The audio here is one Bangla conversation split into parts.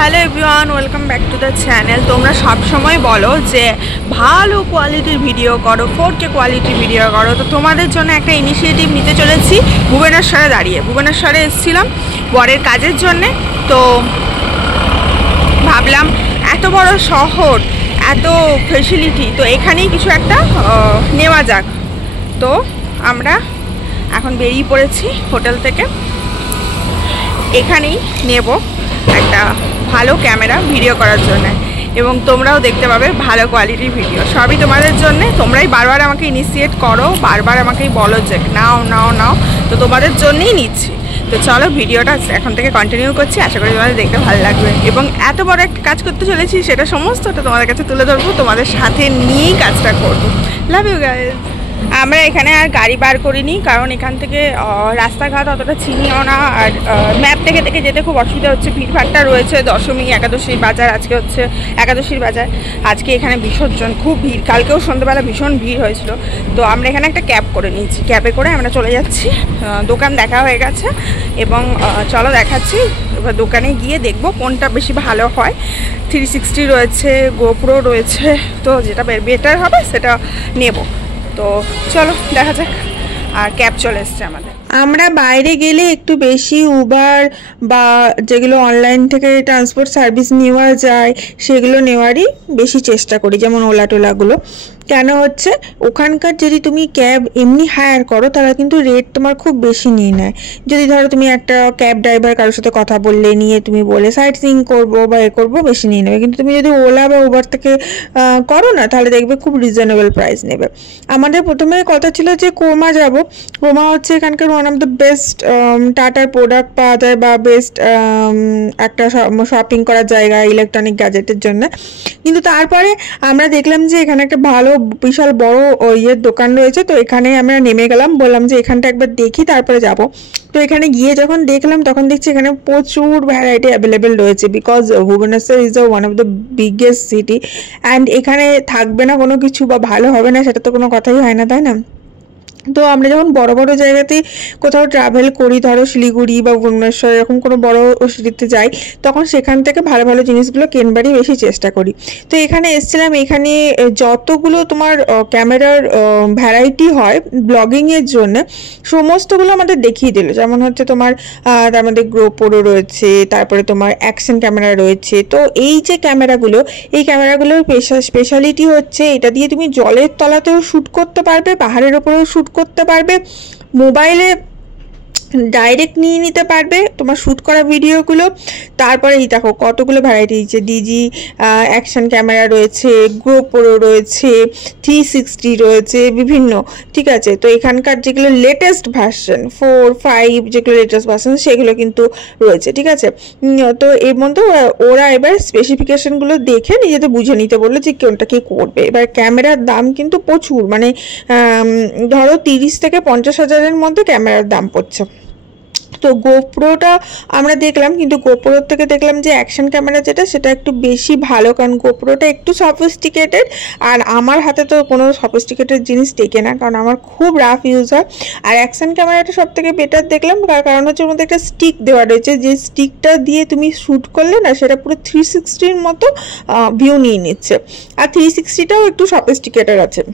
Hello everyone, welcome back to the channel. তোমরা সবসময় বলো যে ভালো কোয়ালিটির ভিডিও করো, 4K কোয়ালিটির ভিডিও করো। তো তোমাদের জন্য একটা ইনিশিয়েটিভ নিতে চলেছি। ভুবনেশ্বরে এসেছিলাম বরের কাজের জন্যে। তো ভাবলাম এত বড় শহর, এত ফেসিলিটি, তো এখানেই কিছু একটা নেওয়া যাক। তো আমরা এখন বেরিয়ে পড়েছি হোটেল থেকে। এখানেই নেব একটা ভালো ক্যামেরা ভিডিও করার জন্য, এবং তোমরাও দেখতে পাবে ভালো কোয়ালিটির ভিডিও। সবই তোমাদের জন্য। তোমরাই বারবার আমাকে ইনিশিয়েট করো, বারবার আমাকেই বলো যে নাও নাও নাও, তো তোমাদের জন্যই নিচ্ছি। তো চলো ভিডিওটা এখন থেকে কন্টিনিউ করছি। আশা করি তোমাদের দেখতে ভালো লাগবে, এবং এত বড় একটা কাজ করতে চলেছি সেটা সমস্তটা তোমাদের কাছে তুলে ধরবো, তোমাদের সাথে নিয়েই কাজটা করবো। Love you guys. আমরা এখানে আর গাড়ি বার করিনি, কারণ এখান থেকে রাস্তাঘাট অতটা চিনিও না, আর ম্যাপ দেখে দেখে যেতে খুব অসুবিধা হচ্ছে। ভিড়ভাড়টা রয়েছে, দশমী, একাদশীর বাজার, আজকে হচ্ছে একাদশীর বাজার। আজকে এখানে বিসর্জন, খুব ভিড়। কালকেও সন্ধ্যেবেলা ভীষণ ভিড় হয়েছিল। তো আমরা এখানে একটা ক্যাব করে নিয়েছি, ক্যাবে করে আমরা চলে যাচ্ছি। দোকান দেখা হয়ে গেছে, এবং চলো দেখাচ্ছি। এবার দোকানে গিয়ে দেখবো কোনটা বেশি ভালো হয়। 360 রয়েছে, গোপ্রো রয়েছে, তো যেটা বেটার হবে সেটা নেব। তো চলো দেখা যাক। আর ক্যাব চলে এসছে আমাদের। আমরা বাইরে গেলে একটু বেশি উবার বা যেগুলো অনলাইন থেকে ট্রান্সপোর্ট সার্ভিস নেওয়া যায় সেগুলো নেওয়ারই বেশি চেষ্টা করি, যেমন ওলা টোলাগুলো। কেন হচ্ছে, ওখানকার যদি তুমি ক্যাব এমনি হায়ার করো তাহলে কিন্তু রেট তোমার খুব বেশি নিয়ে নেয়। যদি ধরো তুমি একটা ক্যাব ড্রাইভার কারোর সাথে কথা বললে, নিয়ে তুমি বলে সাইট সিইং করবো বা করবো, বেশি নিয়ে নেবে। কিন্তু তুমি যদি ওলা বা উবার থেকে করো না, তাহলে দেখবে খুব রিজনেবল প্রাইস নেবে। আমাদের প্রথমে কথা ছিল যে ক্রোমা যাব। ক্রোমা হচ্ছে এখানকার ওয়ান অফ দ্য বেস্ট টাটার প্রোডাক্ট পাওয়া যায়, বা বেস্ট একটা শপিং করার জায়গা ইলেকট্রনিক গ্যাজেটের জন্য। কিন্তু তারপরে আমরা দেখলাম যে এখানে একটা ভালো বিশাল বড় ইয়ের দোকান রয়েছে। তো এখানে আমরা নেমে গেলাম, বললাম যে এখানটা একবার দেখি তারপরে যাব। তো এখানে গিয়ে যখন দেখলাম, তখন দেখছি এখানে প্রচুর ভ্যারাইটি অ্যাভেলেবেল রয়েছে, because Bhubaneswar is the one of the biggest city. And এখানে থাকবে না কোনো কিছু বা ভালো হবে না, সেটা তো কোনো কথাই হয় না, তাই না? তো আমরা যখন বড় বড় জায়গাতে কোথাও ট্রাভেল করি, ধরো শিলিগুড়ি বা ভুবনেশ্বর এরকম কোনো বড় সিটিতে যাই, তখন সেখান থেকে ভালো ভালো জিনিসগুলো কেনবারই বেশি চেষ্টা করি। তো এখানে এসেছিলাম, এখানে যতগুলো তোমার ক্যামেরার ভ্যারাইটি হয় ব্লগিংয়ের জন্য, সমস্তগুলো আমাদের দেখিয়ে দিল। যেমন হচ্ছে তোমার তার মধ্যে গোপ্রো রয়েছে, তারপরে তোমার অ্যাকশন ক্যামেরা রয়েছে। তো এই যে ক্যামেরাগুলো, এই ক্যামেরাগুলোর স্পেশালিটি হচ্ছে এটা দিয়ে তুমি জলের তলাতেও শ্যুট করতে পারবে, পাহাড়ের ওপরেও শ্যুট করতে পারবে, মোবাইলে ডাইরেক্ট নিয়ে নিতে পারবে তোমার শ্যুট করা ভিডিওগুলো। তারপরে এই দেখো কতগুলো ভ্যারাইটি দিচ্ছে। ডিজি অ্যাকশন ক্যামেরা রয়েছে, গোপ্রো রয়েছে, 360 রয়েছে, বিভিন্ন। ঠিক আছে, তো এখানকার যেগুলো লেটেস্ট ভার্সন 4, 5 যেগুলো লেটেস্ট ভার্সন সেগুলো কিন্তু রয়েছে। ঠিক আছে, তো এর মধ্যে ওরা এবার স্পেসিফিকেশনগুলো দেখে নিজেদের বুঝে নিতে বললো যে কোনটা কি করবে। এবার ক্যামেরার দাম কিন্তু প্রচুর, মানে ধরো 30 থেকে 50 হাজারের মধ্যে ক্যামেরার দাম পড়ছে। তো গোপ্রোটা আমরা দেখলাম, কিন্তু গোপ্রোর থেকে দেখলাম যে অ্যাকশন ক্যামেরা যেটা, সেটা একটু বেশি ভালো, কারণ গোপ্রোটা একটু সফিস্টিকেটেড, আর আমার হাতে তো কোনো সফিস্টিকেটেড জিনিস টেকে না, কারণ আমার খুব রাফ ইউজ হয়। আর অ্যাকশন ক্যামেরাটা সব থেকে বেটার দেখলাম, কারণ হচ্ছে ওর মধ্যে একটা স্টিক দেওয়া রয়েছে, যে স্টিকটা দিয়ে তুমি শ্যুট করলে না, সেটা পুরো 360-র মতো ভিউ নিয়ে নিচ্ছে। আর 360টাও একটু সফিস্টিকেটেড আছে।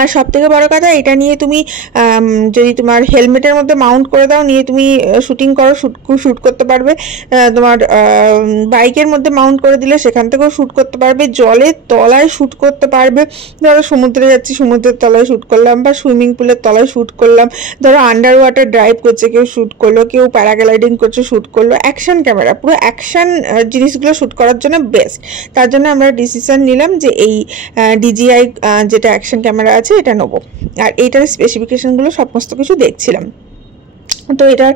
আর সব থেকে বড়ো কথা, এটা নিয়ে তুমি যদি তোমার হেলমেটের মধ্যে মাউন্ট করে দাও, নিয়ে তুমি শুটিং করো, শ্যুট করতে পারবে। তোমার বাইকের মধ্যে মাউন্ট করে দিলে সেখান থেকেও শ্যুট করতে পারবে, জলের তলায় শ্যুট করতে পারবে। ধরো সমুদ্রে যাচ্ছি, সমুদ্রের তলায় শ্যুট করলাম, বা সুইমিং পুলের তলায় শ্যুট করলাম। ধরো আন্ডার ওয়াটার ড্রাইভ করছে কেউ, শ্যুট করলো, কেউ প্যারাগ্লাইডিং করছে, শ্যুট করলো। অ্যাকশন ক্যামেরা, পুরো অ্যাকশন জিনিসগুলো শ্যুট করার জন্য বেস্ট। তার জন্য আমরা ডিসিশন নিলাম যে এই DJI যেটা অ্যাকশন ক্যামেরা আছে এটা নেবো। আর এইটার স্পেসিফিকেশনগুলো সমস্ত কিছু দেখছিলাম। তো এটার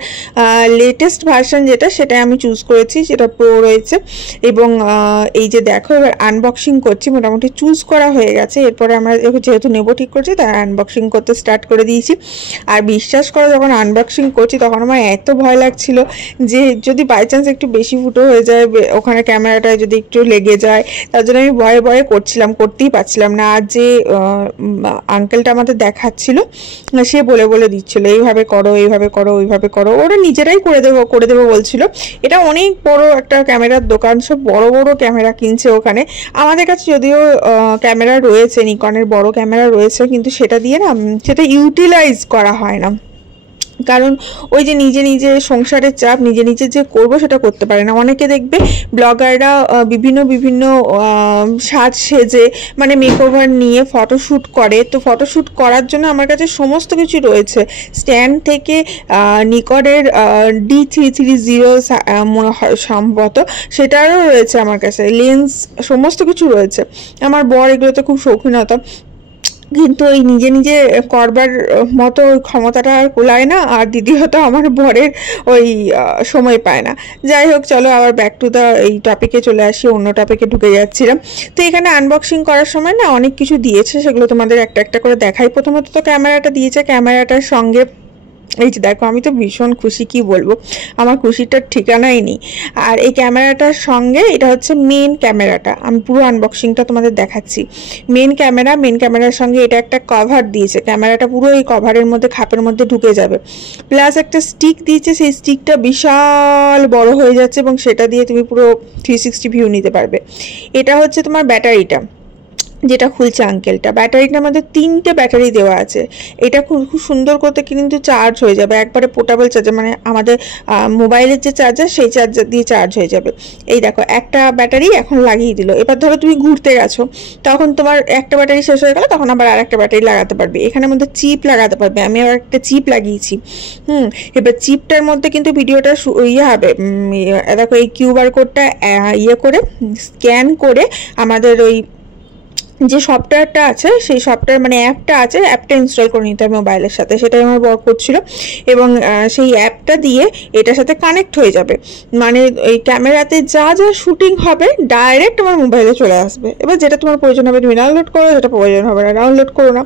লেটেস্ট ভার্সন যেটা, সেটা আমি চুজ করেছি, সেটা প্রো রয়েছে। এবং এই যে দেখো, এবার আনবক্সিং করছি, মোটামুটি চুজ করা হয়ে গেছে। এরপরে আমরা যেহেতু নেবো ঠিক করছি, তাই আনবক্সিং করতে স্টার্ট করে দিয়েছি। আর বিশ্বাস করো, যখন আনবক্সিং করছি তখন আমার এত ভয় লাগছিল যে যদি বাই চান্স একটু বেশি ফুটো হয়ে যায়, ওখানে ক্যামেরাটায় যদি একটু লেগে যায়, তার জন্য আমি ভয়ে ভয়ে করতেই পারছিলাম না। আর যে আঙ্কেলটা আমাদের দেখাচ্ছিল, সে বলে দিচ্ছিল এইভাবে করো, এইভাবে করো, ওইভাবে করো, ওরা নিজেরাই করে দেবো বলছিল। এটা অনেক বড় একটা ক্যামেরার দোকান, সব বড় বড় ক্যামেরা কিনছে ওখানে। আমাদের কাছে যদিও ক্যামেরা রয়েছে, নিকনের বড় ক্যামেরা রয়েছে, কিন্তু সেটা দিয়ে না সেটা ইউটিলাইজ করা হয় না, কারণ ওই যে নিজে নিজে সংসারের চাপ, নিজে নিজে যে করবো সেটা করতে পারে না। অনেকে দেখবে ব্লগাররা বিভিন্ন বিভিন্ন সাজ সেজে মানে মেকওভার নিয়ে ফটোশ্যুট করে, তো ফটোশ্যুট করার জন্য আমার কাছে সমস্ত কিছু রয়েছে, স্ট্যান্ড থেকে নিকনের D330 মনে হয় সম্ভবত, সেটারও রয়েছে আমার কাছে, লেন্স সমস্ত কিছু রয়েছে। আমার বর এগুলোতে খুব শৌখিনতা, কিন্তু ওই নিজে নিজে করবার মতো ওই ক্ষমতাটা আর কুলায় না, আর দ্বিতীয়ত আমার বরের ওই সময় পায় না। যাই হোক, চলো আবার ব্যাক টু দ্য এই টপিকে চলে আসি, অন্য টপিকে ঢুকে যাচ্ছিলাম। তো এখানে আনবক্সিং করার সময় না অনেক কিছু দিয়েছে, সেগুলো তোমাদের একটা একটা করে দেখাই। প্রথমত তো ক্যামেরাটা দিয়েছে, ক্যামেরাটার সঙ্গে এই যে দেখো, আমি তো ভীষণ খুশি, কি বলবো, আমার খুশিটার ঠিকানাই নেই। আর এই ক্যামেরাটার সঙ্গে এটা হচ্ছে মেন ক্যামেরাটা, আমি পুরো আনবক্সিংটা তোমাদের দেখাচ্ছি। মেন ক্যামেরার সঙ্গে এটা একটা কভার দিয়েছে, ক্যামেরাটা পুরো এই কভারের মধ্যে, খাপের মধ্যে ঢুকে যাবে। প্লাস একটা স্টিক দিয়েছে, সেই স্টিকটা বিশাল বড় হয়ে যাচ্ছে এবং সেটা দিয়ে তুমি পুরো 360 ভিউ নিতে পারবে। এটা হচ্ছে তোমার ব্যাটারিটা, যেটা খুলছে আঙ্কেলটা, ব্যাটারিটার মধ্যে 3টে ব্যাটারি দেওয়া আছে। এটা খুব সুন্দর করতে কিন্তু চার্জ হয়ে যাবে একবারে, পোর্টেবল চার্জার, মানে আমাদের মোবাইলের যে চার্জার সেই চার্জার দিয়ে চার্জ হয়ে যাবে। এই দেখো, একটা ব্যাটারি এখন লাগিয়ে দিল। এবার ধরো তুমি ঘুরতে গেছো, তখন তোমার একটা ব্যাটারি শেষ হয়ে গেল, তখন আবার আর একটা ব্যাটারি লাগাতে পারবে। এখানের মধ্যে চিপ লাগাতে পারবে, আমি আবার একটা চিপ লাগিয়েছি। এবার চিপটার মধ্যে কিন্তু ভিডিওটা ইয়ে হবে, দেখো এই কিউআর কোডটা ইয়ে করে স্ক্যান করে আমাদের ওই যে সফটওয়্যারটা আছে, সেই সফটওয়্যার মানে অ্যাপটা আছে, অ্যাপটা ইনস্টল করে নিতে হবে মোবাইলের সাথে, সেটাই আমার বর করছিল। এবং সেই অ্যাপটা দিয়ে এটার সাথে কানেক্ট হয়ে যাবে, মানে এই ক্যামেরাতে যা যা শুটিং হবে ডাইরেক্ট আমার মোবাইলে চলে আসবে। এবার যেটা তোমার প্রয়োজন হবে তুমি ডাউনলোড করো, যেটা প্রয়োজন হবে না ডাউনলোড করো না,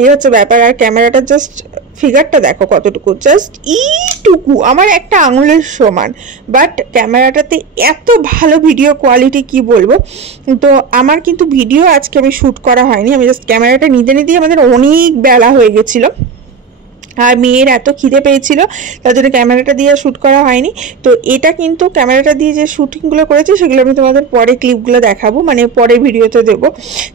এই হচ্ছে ব্যাপার। আর ক্যামেরাটা জাস্ট ফিগারটা দেখো কতটুকু, জাস্ট এইটুকু, আমার একটা আঙুলের সমান, বাট ক্যামেরাটাতে এত ভালো ভিডিও কোয়ালিটি, কি বলবো। তো আমার কিন্তু ভিডিও আজকে আমি শ্যুট করা হয়নি, আমি জাস্ট ক্যামেরাটা নিতে নিতেই আমাদের অনেক বেলা হয়ে গেছিলো, আর মেয়ের এত খিদে পেয়েছিল, তার জন্য ক্যামেরাটা দিয়ে শ্যুট করা হয়নি। তো এটা কিন্তু ক্যামেরাটা দিয়ে যে শ্যুটিংগুলো করেছি সেগুলো আমি তোমাদের পরে ক্লিপগুলো দেখাবো, মানে পরে ভিডিওতে দেবো।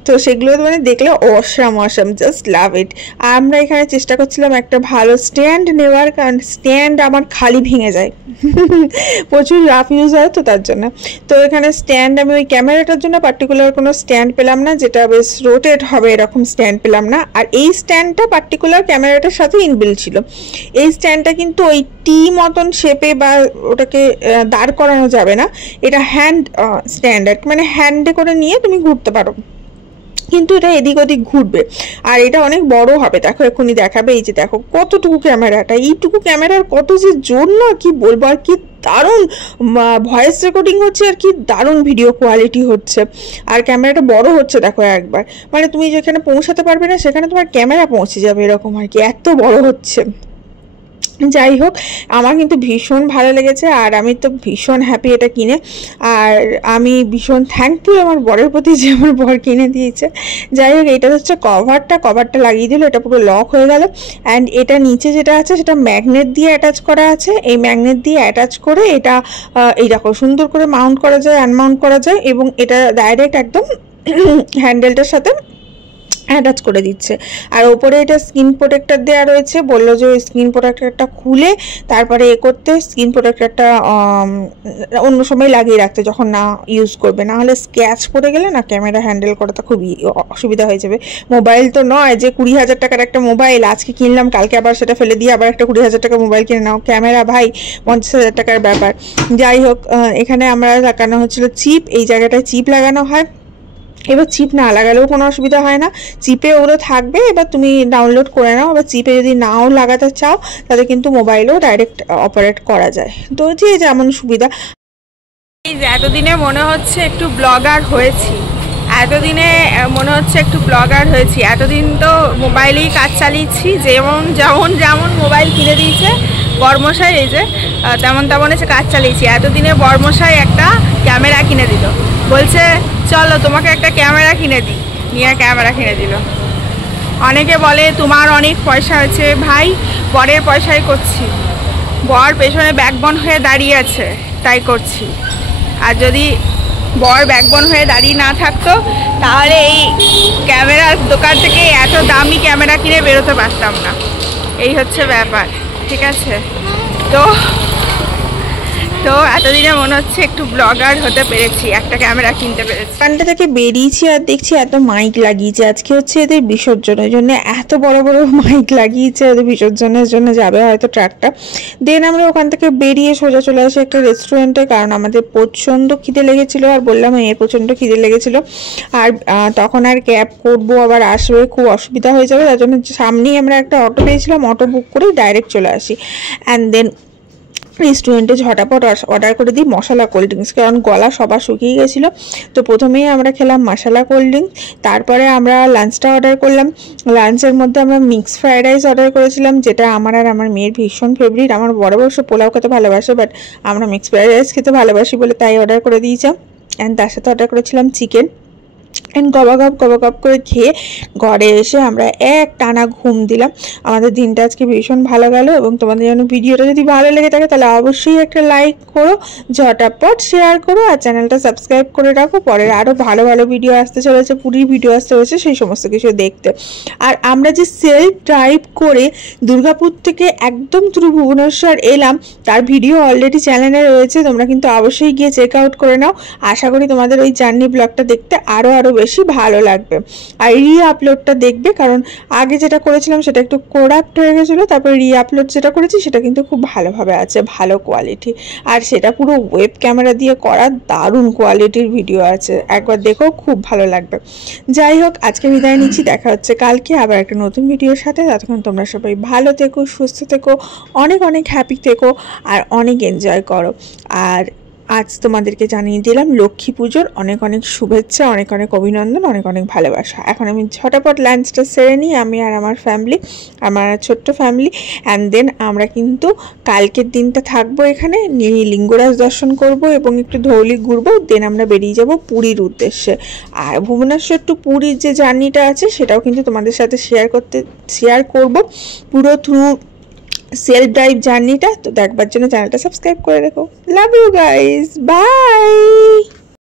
তো সেগুলো মানে দেখলে অসাম, জাস্ট লাভ ইট। আমরা এখানে চেষ্টা করছিলাম একটা ভালো স্ট্যান্ড নেওয়ার, কারণ স্ট্যান্ড আমার খালি ভেঙে যায়, প্রচুর রাফ ইউজ হয় তো তার জন্য। তো এখানে স্ট্যান্ড আমি ওই ক্যামেরাটার জন্য পার্টিকুলার কোনো স্ট্যান্ড পেলাম না, যেটা বেশ রোটেট হবে এরকম স্ট্যান্ড পেলাম না। আর এই স্ট্যান্ডটা পার্টিকুলার ক্যামেরাটার সাথে ইনবিল্ট ছিল। এই স্ট্যান্ডটা কিন্তু ওই টি মতন শেপে বা ওটাকে দাঁড় করানো যাবে না, এটা হ্যান্ড স্ট্যান্ড, মানে হ্যান্ডে করে নিয়ে তুমি ঘুরতে পারো, কিন্তু এটা এদিক ওদিক ঘুরবে। আর এটা অনেক বড় হবে, দেখো এক্ষুনি দেখাবে। এই যে দেখো কতটুকু ক্যামেরাটা, এইটুকু ক্যামেরার কত যে জোর না, কি বলবো। আর কি দারুণ ভয়েস রেকর্ডিং হচ্ছে, আর কি দারুণ ভিডিও কোয়ালিটি হচ্ছে। আর ক্যামেরাটা বড় হচ্ছে দেখো একবার, মানে তুমি যেখানে পৌঁছাতে পারবে না সেখানে তোমার ক্যামেরা পৌঁছে যাবে, এরকম আর কি, এত বড় হচ্ছে। যাই হোক, আমার কিন্তু ভীষণ ভালো লেগেছে, আর আমি তো ভীষণ হ্যাপি এটা কিনে। আর আমি ভীষণ থ্যাঙ্কফুল আমার বরের প্রতি যে আমার বর কিনে দিয়েছে। যাই হোক, এটা হচ্ছে কভারটা লাগিয়ে দিল, এটা পুরো লক হয়ে গেল। অ্যান্ড এটা নিচে যেটা আছে সেটা ম্যাগনেট দিয়ে অ্যাটাচ করা আছে, এই ম্যাগনেট দিয়ে অ্যাটাচ করে এটা এই দেখো সুন্দর করে মাউন্ট করা যায়, আনমাউন্ট করা যায়, এবং এটা ডাইরেক্ট একদম হ্যান্ডেলটার সাথে অ্যাটাচ করে দিচ্ছে। আর ওপরে এটা স্ক্রিন প্রোটেক্টর দেওয়া রয়েছে, বললো যে ওই স্ক্রিন প্রোটেক্টরটা খুলে তারপরে করতে, স্ক্রিন প্রোটেক্টরটা অন্য সময় লাগিয়ে রাখতে যখন না ইউজ করবে, না হলে স্ক্র্যাচ পড়ে গেলে না ক্যামেরা হ্যান্ডেল করাটা খুবই অসুবিধা হয়ে যাবে। মোবাইল তো নয় যে 20,000 টাকার একটা মোবাইল আজকে কিনলাম কালকে আবার সেটা ফেলে দিয়ে আবার একটা 20,000 টাকার মোবাইল কিনে নাও, ক্যামেরা ভাই 50,000 টাকার ব্যাপার। যাই হোক, এখানে আমরা লাগানো হচ্ছিল চিপ, এই জায়গাটায় চিপ লাগানো হয়। এবার চিপ না লাগালেও কোনো অসুবিধা হয় না, চিপে ওগুলো থাকবে, এবার তুমি ডাউনলোড করে নাও। আবার চিপে যদি নাও লাগাতে চাও তাহলে কিন্তু মোবাইলেও ডাইরেক্ট অপারেট করা যায়, তো যে যেমন সুবিধা। এই যে এতদিনে মনে হচ্ছে একটু ব্লগার হয়েছি, এতদিন তো মোবাইলেই কাজ চালিয়েছি, যেমন মোবাইল কিনে দিয়েছে বর্মশাই, এই যে তেমন এসে কাজ চালিয়েছি। এতদিনে বর্মশাই একটা ক্যামেরা কিনে দিল, বলছে চলো তোমাকে একটা ক্যামেরা কিনে দিই, নিয়ে ক্যামেরা কিনে দিল। অনেকে বলে তোমার অনেক পয়সা আছে, ভাই বরের পয়সায় করছি, বর পেছনে ব্যাকবোন হয়ে দাঁড়িয়ে আছে তাই করছি। আর যদি বর ব্যাকবোন হয়ে দাঁড়িয়ে না থাকতো তাহলে এই ক্যামেরার দোকান থেকে এত দামি ক্যামেরা কিনে বেরোতে পারতাম না। এই হচ্ছে ব্যাপার, ঠিক আছে? তো এতদিনে মনে হচ্ছে একটু ব্লগার হতে পেরেছি, একটা ক্যামেরা কিনতে পেরেছি। দোকানটা থেকে বেরিয়েছি আর দেখছি এত মাইক লাগিয়েছে। আজকে হচ্ছে এদের বিসর্জনের জন্য এত বড় বড় মাইক লাগিয়েছে, এদের বিসর্জনের জন্য যাবে হয়তো ট্রাকটা। দেন আমরা ওখান থেকে বেরিয়ে সোজা চলে আসি একটা রেস্টুরেন্টে, কারণ আমাদের প্রচণ্ড খিদে লেগেছিলো। আর বললাম এর প্রচণ্ড খিদে লেগেছিলো, আর তখন আর ক্যাব করবো আবার আসবে খুব অসুবিধা হয়ে যাবে, তার জন্য সামনেই আমরা একটা অটো পেয়েছিলাম, অটো বুক করেই ডাইরেক্ট চলে আসি। অ্যান্ড দেন রেস্টুরেন্টে ঝটাপট অর্ডার করে দিই মশলা কোল্ড ড্রিঙ্কস, কারণ গলা সবার শুকিয়ে গেছিলো। তো প্রথমেই আমরা খেলাম মশলা কোল্ড ড্রিঙ্কস, তারপরে আমরা লাঞ্চটা অর্ডার করলাম। লাঞ্চের মধ্যে আমরা মিক্স ফ্রাইড রাইস অর্ডার করেছিলাম, যেটা আমার আর আমার মেয়ের ভীষণ ফেভারিট। আমার বড় বড় পোলাও খেতে ভালোবাসে, বাট আমরা মিক্স ফ্রাইড রাইস খেতে ভালোবাসি বলে তাই অর্ডার করে দিয়েছিলাম। অ্যান্ড তার সাথে অর্ডার করেছিলাম চিকেন। অ্যান্ড গবাগপ করে খেয়ে ঘরে এসে আমরা এক টানা ঘুম দিলাম। আমাদের দিনটা আজকে ভীষণ ভালো গেল। এবং তোমাদের জন্য ভিডিওটা যদি ভালো লেগে থাকে তাহলে অবশ্যই একটা লাইক করো, ঝটাপট শেয়ার করো, আর চ্যানেলটা সাবস্ক্রাইব করে রাখো। পরের আরও ভালো ভালো ভিডিও আসতে চলেছে, পুরী ভিডিও আসতে চলেছে, সেই সমস্ত কিছু দেখতে। আর আমরা যে সেলফ ড্রাইভ করে দুর্গাপুর থেকে একদম থ্রু ভুবনেশ্বর এলাম, তার ভিডিও অলরেডি চ্যানেলে রয়েছে, তোমরা কিন্তু অবশ্যই গিয়ে চেক আউট করে নাও। আশা করি তোমাদের ওই জার্নি ব্লগটা দেখতে আরও বেশি ভালো লাগবে। আর আপলোডটা দেখবে, কারণ আগে যেটা করেছিলাম সেটা একটু করাপ্ট হয়ে গেছিলো, তারপরে আপলোড যেটা করেছি সেটা কিন্তু খুব ভালোভাবে আছে, ভালো কোয়ালিটি। আর সেটা পুরো ওয়েব ক্যামেরা দিয়ে করা, দারুণ কোয়ালিটির ভিডিও আছে, একবার দেখো, খুব ভালো লাগবে। যাই হোক, আজকে বিদায় নিচ্ছি, দেখা হচ্ছে কালকে আবার একটা নতুন ভিডিওর সাথে। ততক্ষণ তোমরা সবাই ভালো থেকো, সুস্থ থেকো, অনেক অনেক হ্যাপি থেকো, আর অনেক এনজয় করো। আর আজ তোমাদেরকে জানিয়ে দিলাম লক্ষ্মী পুজোর অনেক অনেক শুভেচ্ছা, অনেক অনেক অভিনন্দন, অনেক অনেক ভালোবাসা। এখন আমি ঝটাপট লাঞ্চটা সেরে নিই, আমি আর আমার ফ্যামিলি, আমার ছোট্ট ফ্যামিলি। অ্যান্ড দেন আমরা কিন্তু কালকের দিনটা থাকবো এখানে, লিঙ্গরাজ দর্শন করব এবং একটু ধৌলি ঘুরবো। দেন আমরা বেরিয়ে যাব পুরীর উদ্দেশ্যে। আর ভুবনেশ্বর টু পুরীর যে জার্নিটা আছে সেটাও কিন্তু তোমাদের সাথে শেয়ার করব, পুরো থ্রু সেলফ ড্রাইভ জার্নিটা। তো দেখবার জন্য চ্যানেলটা সাবস্ক্রাইব করে রেখো। Love you guys, by.